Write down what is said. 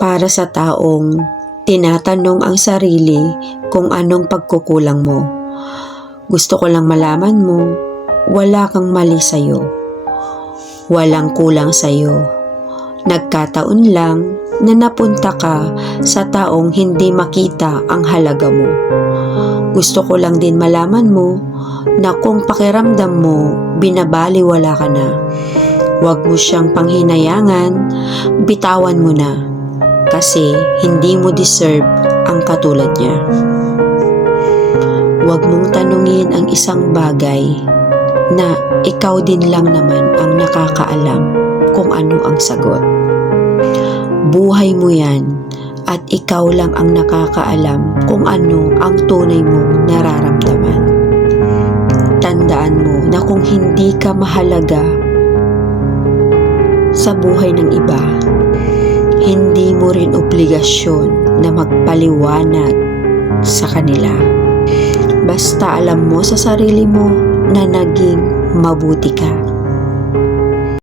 para sa taong tinatanong ang sarili kung anong pagkukulang mo. Gusto ko lang malaman mo, wala kang mali sa'yo. Walang kulang sa'yo. Nagkataon lang na napunta ka sa taong hindi makita ang halaga mo. Gusto ko lang din malaman mo na kung pakiramdam mo, binabaliwala ka na. Huwag mo siyang panghinayangan, bitawan mo na. Kasi hindi mo deserve ang katulad niya. Huwag mong tanungin ang isang bagay na ikaw din lang naman ang nakakaalam kung ano ang sagot. Buhay mo yan at ikaw lang ang nakakaalam kung ano ang tunay mong nararamdaman. Tandaan mo na kung hindi ka mahalaga sa buhay ng iba, hindi mo rin obligasyon na magpaliwanag sa kanila. Basta alam mo sa sarili mo na naging mabuti ka.